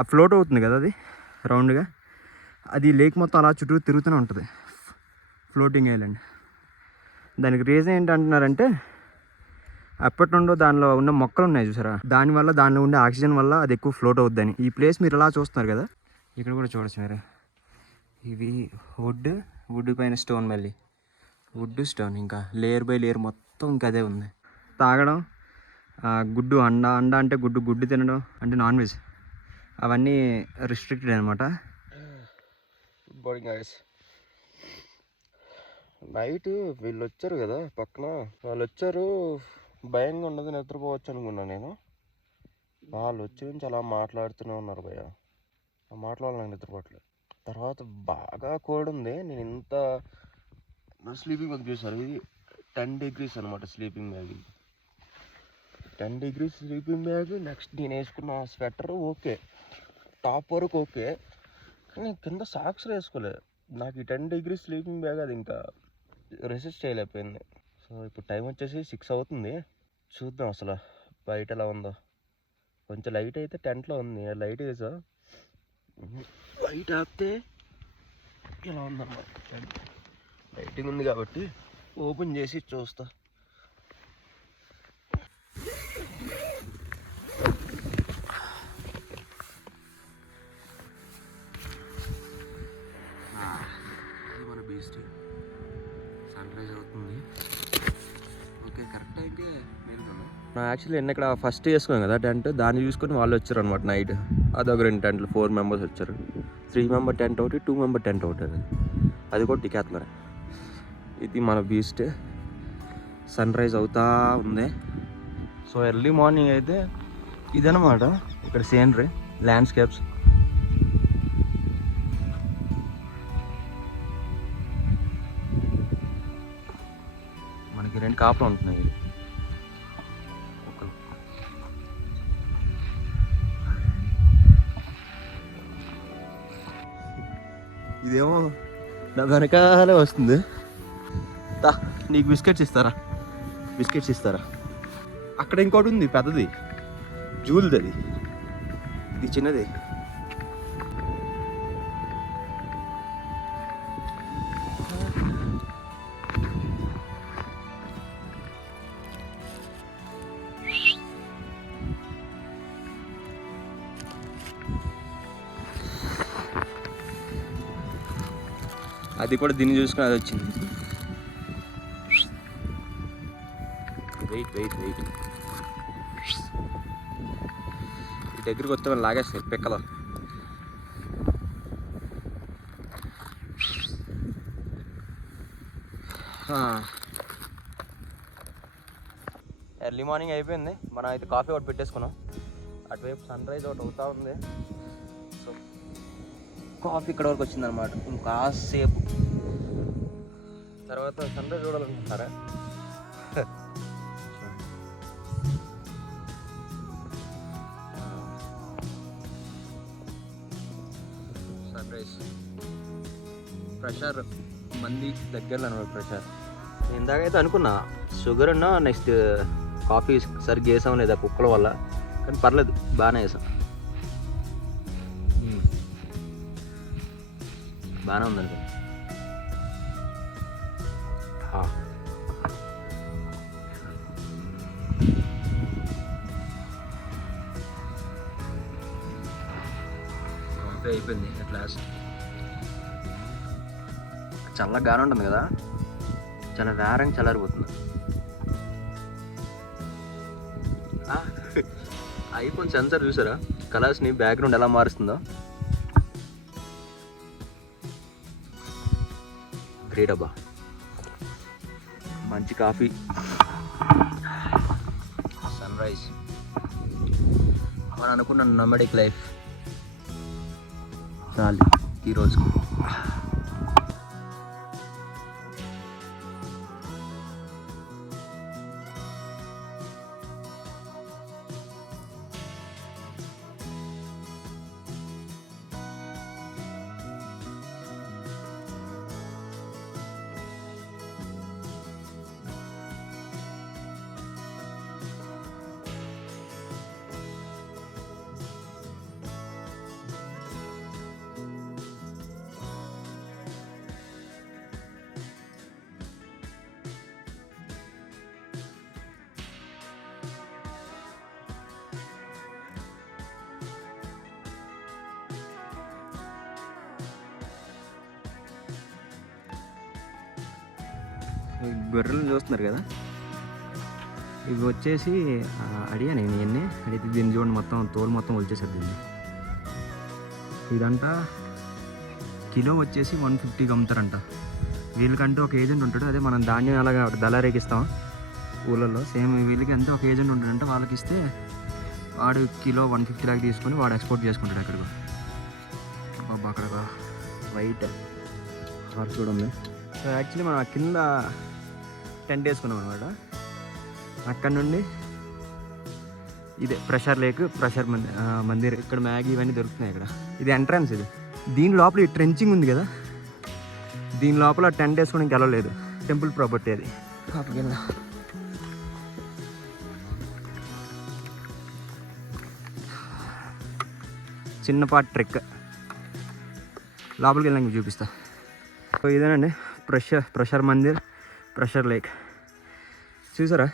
ఆ ఫ్లోట్ అవుతుంది కదా అది రౌండ్గా, అది లేక్ మొత్తం అలా చుట్టూ తిరుగుతూనే ఉంటుంది, ఫ్లోటింగ్ ఐలాండ్. దానికి రీజన్ ఏంటంటున్నారంటే అప్పటి నుండో దానిలో ఉన్న మొక్కలు ఉన్నాయి చూసారా, దానివల్ల దానిలో ఉండే ఆక్సిజన్ వల్ల అది ఎక్కువ ఫ్లోట్ అవుద్దని. ఈ ప్లేస్ మీరు ఇలా చూస్తున్నారు కదా, ఇక్కడ కూడా చూడొచ్చు మీరు. ఇవి వుడ్ పైన స్టోన్, మళ్ళీ వుడ్ స్టోన్, ఇంకా లేయర్ బై లేయర్ మొత్తం ఇంకా అదే ఉంది. తాగడం, గుడ్డు అండ అంటే గుడ్డు తినడం అంటే నాన్ వెజ్, అవన్నీ రిస్ట్రిక్టెడ్ అనమాట. నైట్ వీళ్ళు వచ్చారు కదా పక్కన, వాళ్ళు వచ్చారు, భయంగా ఉండదు, నిద్రపోవచ్చు అనుకున్నా నేను. వాళ్ళు వచ్చి నుంచి అలా మాట్లాడుతూనే ఉన్నారు భయ్య, మాట్లాడాలని నిద్రపోవట్లేదు. తర్వాత బాగా కోల్డ్ ఉంది. నేను ఇంత స్లీపింగ్ బ్యాగ్ చూసారు, ఇది 10 degrees అనమాట sleeping bag. 10 degrees sleeping bag. Next నేను వేసుకున్న స్వెటర్ ఓకే, టాప్ వరకు ఓకే, కానీ కింద సాక్స్ వేసుకోలేదు. నాకు ఈ 10 degrees స్లీపింగ్ బ్యాగ్ అది ఇంకా రెసిస్ట్ చేయలేకపోయింది. సో ఇప్పుడు టైం వచ్చేసి 6 అవుతుంది. చూద్దాం అసలు బయట ఎలా ఉందో. కొంచెం లైట్ అయితే టెంట్లో ఉంది, లైట్ వేసా, లైట్ ఆపితే ఇలా ఉందన్నమాట. లైటింగ్ ఉంది కాబట్టి ఓపెన్ చేసి చూస్తా. మన బీచ్ సన్ రైజ్ అవుతుంది. ఓకే, కరెక్ట్ టైంకే నేను యాక్చువల్లీ ఇక్కడ ఫస్ట్ వేసుకున్నాం కదా టెంట్, దాన్ని చూసుకొని వాళ్ళు వచ్చారు అనమాట నైట్. అదొక 2 టెంట్లు, 4 members వచ్చారు. 3 member టెంట్ ఒకటి, 2 member టెంట్ ఒకటి, అది కూడా టికెట్ మరి. ఇది మన బీచ్, సన్ రైజ్ అవుతా ఉంది. సో ఎర్లీ మార్నింగ్ అయితే ఇదనమాట ఇక్కడ సీనరీ, ల్యాండ్స్కేప్స్. మనకి 2 కాపులు ఉంటున్నాయి. ఇదేమో నా వెనకాలే వస్తుంది. నీకు బిస్కెట్స్ ఇస్తారా? అక్కడ ఇంకోటి ఉంది పెద్దది, జూల్ది, అది ఇది చిన్నది. అది కూడా దీన్ని చూసుకుని అది వచ్చింది. వెయిట్ ఈ దగ్గరికి వస్తే మనం లాగేస్తాయి పిక్కలు. ఎర్లీ మార్నింగ్ అయిపోయింది, మనం అయితే కాఫీ ఒకటి పెట్టేసుకున్నాం. అటువైపు సన్ రైజ్ ఒకటి అవుతా ఉంది. సో కాఫీ ఇక్కడ వరకు వచ్చిందనమాట. ఇంకాసేపు తర్వాత సన్ రైజ్ చూడాలనుకుంటున్నారా? సన్ రైజ్ ప్రెషర్ మంది దగ్గరలో అనమాట. ప్రెషర్ ఇందాకైతే అనుకున్నా షుగర్ ఉన్నా నెక్స్ట్ కాఫీ సరిగ్గా వేసాం లేదా కుక్కల వల్ల, కానీ పర్లేదు బాగానే వేసాం, బాగానే ఉందండి. కాఫీ అయిపోయింది అట్ లాస్ట్. చల్లగానే ఉంటుంది కదా, చాలా రేరంగా చల్లారిపోతుంది. ఐఫోన్ సెన్సర్ చూసారా, కలర్స్ని బ్యాక్గ్రౌండ్ ఎలా మారుస్తుందో. గ్రేట్ అబ్బా, మంచి కాఫీ, సన్ రైజ్, మనం అనుకున్న నమ్మడిక్ లైఫ్ చాలు ఈరోజు. ఈ గొర్రెలు చూస్తున్నారు కదా, ఇవి వచ్చేసి అడిగా నేను ఇవన్నీ అడిగితే దీన్ని చూడండి మొత్తం తోలు మొత్తం వచ్చేసారు దీన్ని. ఇదంతా కిలో వచ్చేసి 150కి అమ్ముతారంట. వీళ్ళకంటే ఒక ఏజెంట్ ఉంటాడు, అదే మనం ధాన్యం అలాగా దళారీకి ఇస్తాం ఊళ్ళల్లో, సేమ్ వీళ్ళకి అంతే ఒక ఏజెంట్ ఉంటాడంట. వాళ్ళకి ఇస్తే వాడు కిలో 150 లాగా తీసుకొని వాడు ఎక్స్పోర్ట్ చేసుకుంటాడు అక్కడికి. బాబా అక్కడ వైట్ హార్స్ కూడా ఉంది. సో యాక్చువల్లీ మనం కింద టెంట్ వేసుకున్నాం అనమాట. అక్కడ నుండి ఇదే ప్రెషర్ లేక్, ప్రెషర్ మందిర్, ఇక్కడ మ్యాగీ ఇవన్నీ దొరుకుతున్నాయి ఇక్కడ. ఇది ఎంట్రన్స్. ఇది దీని లోపల ఈ ట్రెంచింగ్ ఉంది కదా, దీని లోపల టెంట్ వేసుకోవడానికి వెళ్ళలేదు, టెంపుల్ ప్రాపర్టీ అది. చిన్నపాటి ట్రెక్ లోపలికి వెళ్ళడానికి చూపిస్తా. సో ఇదేనండి ప్రెషర్ మందిర్, ప్రెషర్ లేక్. చూసారా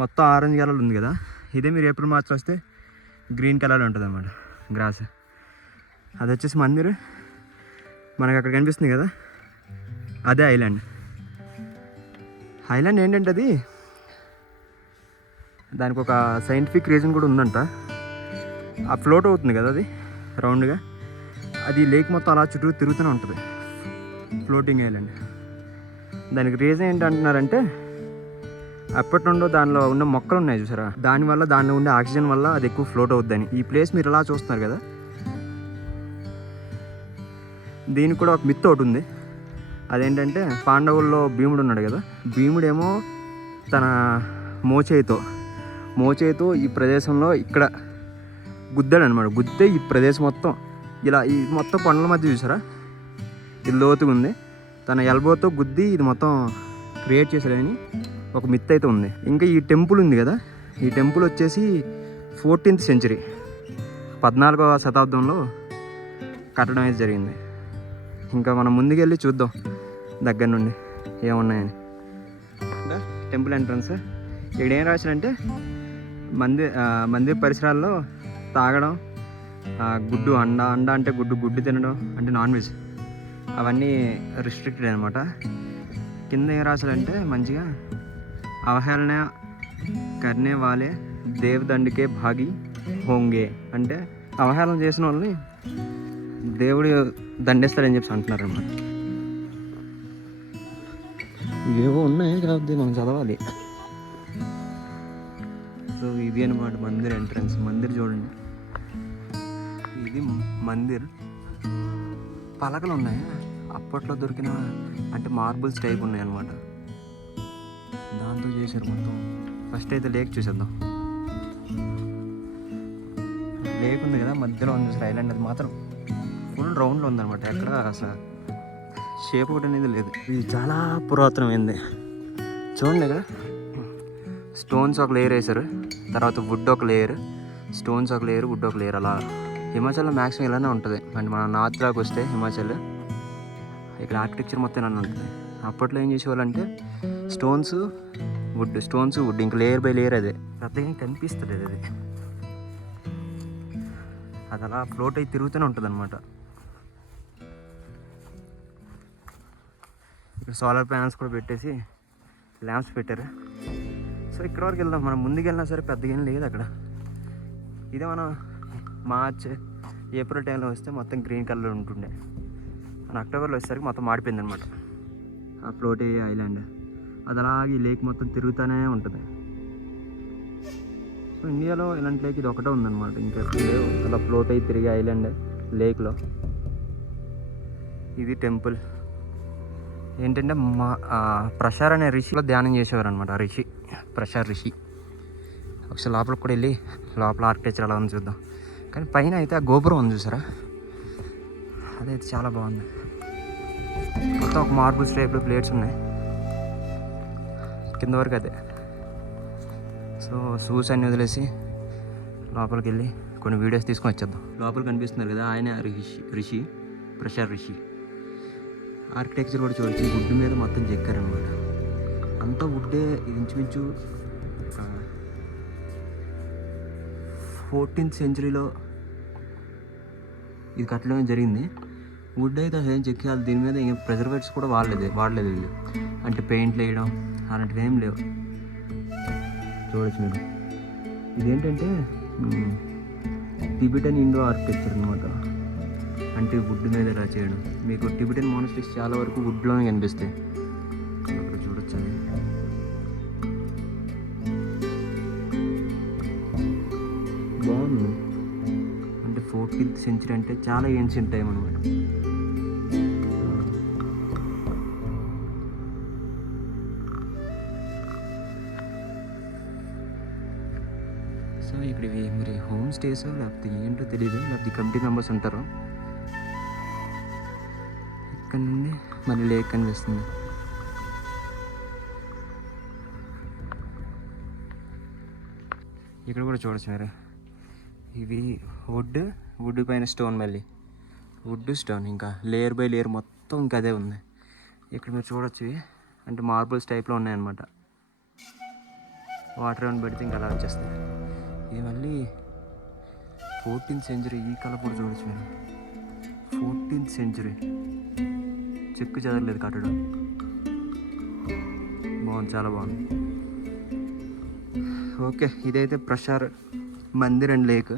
మొత్తం ఆరెంజ్ కలర్ ఉంది కదా, ఇదే మీరు ఏప్రిల్ మార్చ్ వస్తే గ్రీన్ కలర్ ఉంటుంది అన్నమాట గ్రాస్. అది వచ్చేసి మందిర్. మనకు అక్కడ కనిపిస్తుంది కదా అదే ఐలాండ్. ఐలాండ్ ఏంటంటే అది దానికి ఒక సైంటిఫిక్ రీజన్ కూడా ఉందంట. ఆ ఫ్లోట్ అవుతుంది కదా అది రౌండ్గా, అది లేక్ మొత్తం అలా చుట్టూ తిరుగుతూనే ఉంటుంది, ఫ్లోటింగ్ ఐలాండ్. దానికి రీజన్ ఏంటంటున్నారంటే అప్పటి నుండో దానిలో ఉన్న మొక్కలు ఉన్నాయి చూసారా, దానివల్ల దానిలో ఉండే ఆక్సిజన్ వల్ల అది ఎక్కువ ఫ్లోట్ అవుద్దని. ఈ ప్లేస్ మీరు ఇలా చూస్తున్నారు కదా, దీనికి కూడా ఒక మిత్ ఒకటి ఉంది. అదేంటంటే పాండవుల్లో భీముడు ఉన్నాడు కదా, భీముడేమో తన మోచేతో ఈ ప్రదేశంలో ఇక్కడ గుద్దాడు అనమాట. గుద్దే ఈ ప్రదేశం మొత్తం ఇలా, ఈ మొత్తం కొండల మధ్య చూసారా ఇది లోతుగా ఉంది, తన ఎల్బోతో గుద్ది ఇది మొత్తం క్రియేట్ చేశాడని ఒక మిత్ అయితే ఉంది. ఇంకా ఈ టెంపుల్ ఉంది కదా, ఈ టెంపుల్ వచ్చేసి 14th century 14వ శతాబ్దంలో కట్టడం అయితే జరిగింది. ఇంకా మనం ముందుకెళ్ళి చూద్దాం దగ్గర నుండి ఏమున్నాయని. Temple entrance. ఇక్కడ ఏం రాశారంటే మందిర్ పరిసరాల్లో తాగడం, గుడ్డు అండ అంటే గుడ్డు తినడం అంటే నాన్ వెజ్, అవన్నీ రిస్ట్రిక్టెడ్ అనమాట. కింద ఏం రాశారంటే మంచిగా అవహేళన కర్నే వాలే దేవదండికే భాగి హోంగే, అంటే అవహేళన చేసిన వాళ్ళని దేవుడు దండేస్తాడని చెప్పి అంటున్నారు అన్నమాట. ఇవేవో ఉన్నాయి కాబట్టి మనం చదవాలి. సో ఇది అనమాట మందిర్ ఎంట్రన్స్. మందిర్ చూడండి, ఇది మందిర్. పలకలు ఉన్నాయి, అప్పట్లో దొరికిన అంటే మార్బుల్స్ టైప్ ఉన్నాయి అనమాట, దాంతో చేశారు మొత్తం. ఫస్ట్ అయితే లేక్ చూసేద్దాం. లేక్ ఉంది కదా మధ్యలో ఉంది చూసారు ఐలాండ్, అది మాత్రం ఫుల్ రౌండ్లో ఉందన్నమాట, ఎక్కడ అసలు షేప్ ఒకటి అనేది లేదు. ఇది చాలా పురాతనమైంది. చూడండి కదా, స్టోన్స్ ఒక లేయర్ వేశారు, తర్వాత వుడ్ ఒక లేయర్, స్టోన్స్ ఒక లేయర్, వుడ్ ఒక లేయర్. అలా హిమాచల్లో మ్యాక్సిమం ఇలానే ఉంటుంది. అంటే మన నార్త్ దాకా వస్తే హిమాచల్, ఇక్కడ ఆర్కిటెక్చర్ మొత్తం ఇలానే ఉంటుంది. అప్పట్లో ఏం చేసేవాళ్ళంటే స్టోన్స్ వుడ్ ఇంకా లేయర్ బై లేయర్, అదే పెద్దగా కనిపిస్తుంది అది అలా ఫ్లోట్ అయి తిరుగుతూనే ఉంటుంది అనమాట. ఇక్కడ సోలార్ ప్యానల్స్ కూడా పెట్టేసి ల్యాంప్స్ పెట్టారు. సో ఇక్కడ వరకు వెళ్దాం. మనం ముందుకు వెళ్ళినా సరే పెద్దగా ఏం లేదు అక్కడ. ఇదే మనం మార్చ్ ఏప్రిల్ టైంలో వస్తే మొత్తం గ్రీన్ కలర్ ఉంటుండే, మన అక్టోబర్లో వచ్చేసరికి మొత్తం మాడిపోయింది అనమాట ఆ ఫ్లోట్ అయ్యే ఐలాండ్. అది అలాగే ఈ లేక్ మొత్తం తిరుగుతూనే ఉంటుంది. సో ఇండియాలో ఇలాంటి లేక్ ఇది ఒకటే ఉందన్నమాట, ఇంకా లేవు అలా ఫ్లోట్ అయ్యి తిరిగే ఐలాండ్ లేక్లో. ఇది టెంపుల్. ఏంటంటే ప్రషర్ అనే ఋషిలో ధ్యానం చేసేవారు అనమాట, ప్రషర్ ఋషి. ఒకసారి లోపలికి కూడా వెళ్ళి లోపల ఆర్కిటెక్చర్ అలా ఉంది చూద్దాం. కానీ పైన అయితే ఆ గోపురం ఉంది చూసారా, అదైతే చాలా బాగుంది. మొత్తం ఒక మార్బుల్స్ టైప్లో ప్లేట్స్ ఉన్నాయి కింద వరకు అదే. సో షూస్ అన్నీ వదిలేసి లోపలికి వెళ్ళి కొన్ని వీడియోస్ తీసుకొని వచ్చేద్దాం. లోపల కనిపిస్తున్నారు కదా, ఆయన ఋషి ప్రషర్ ఋషి. ఆర్కిటెక్చర్ కూడా చూడొచ్చు, వుడ్ మీద మొత్తం చెక్కారనమాట. అంతా వుడ్డే. ఇది ఇంచుమించు 14th centuryలో ఇది కట్టడం జరిగింది. వుడ్ అయితే అసలు ఏం చెక్కాలి, దీని మీద ఏం ప్రిజర్వేటివ్స్ కూడా వాడలేదు వీళ్ళు. అంటే పెయింట్లు వేయడం అలాంటివి ఏం లేవు. చూడొచ్చు మీరు. ఇదేంటంటే టిబెటన్ ఇండో ఆర్కిటెక్చర్ అనమాట. అంటే వుడ్ మీద ఇలా చేయడం. మీకు టిబెటన్ మోనస్ట్రీస్ చాలా వరకు వుడ్లోనే కనిపిస్తాయి. అక్కడ చూడొచ్చు అది. బాగుంది. అంటే 14th సెంచరీ అంటే చాలా ఏన్షియంట్ టైం అనమాట. సో ఇక్కడ ఇవి మరి హోమ్ స్టేస్ లేకపోతే ఏంటో తెలియదు, లేకపోతే కమిటీ మెంబర్స్ ఉంటారు. ఇక్కడ నుండి మళ్ళీ లేక్ కనిపిస్తుంది. ఇక్కడ కూడా చూడొచ్చు మీరు. ఇవి వుడ్ పైన స్టోన్, మళ్ళీ వుడ్ స్టోన్, ఇంకా లేయర్ బై లేయర్ మొత్తం ఇంకా అదే ఉంది. ఇక్కడ మీరు చూడొచ్చు ఇవి అంటే మార్బుల్స్ టైప్లో ఉన్నాయన్నమాట. వాటర్ ఏమైనా పెడితే ఇంకా అలా వచ్చేస్తాయి. ఇది మళ్ళీ 14th సెంచరీ. ఈ కళ కూడా చూడొచ్చు మీరు. 14th సెంచరీ చెక్కు చెదరలేదు కట్టడం. బాగుంది, చాలా బాగుంది. ఓకే, ఇదైతే ప్రషార్ మందిర్ అండ్ లేక్.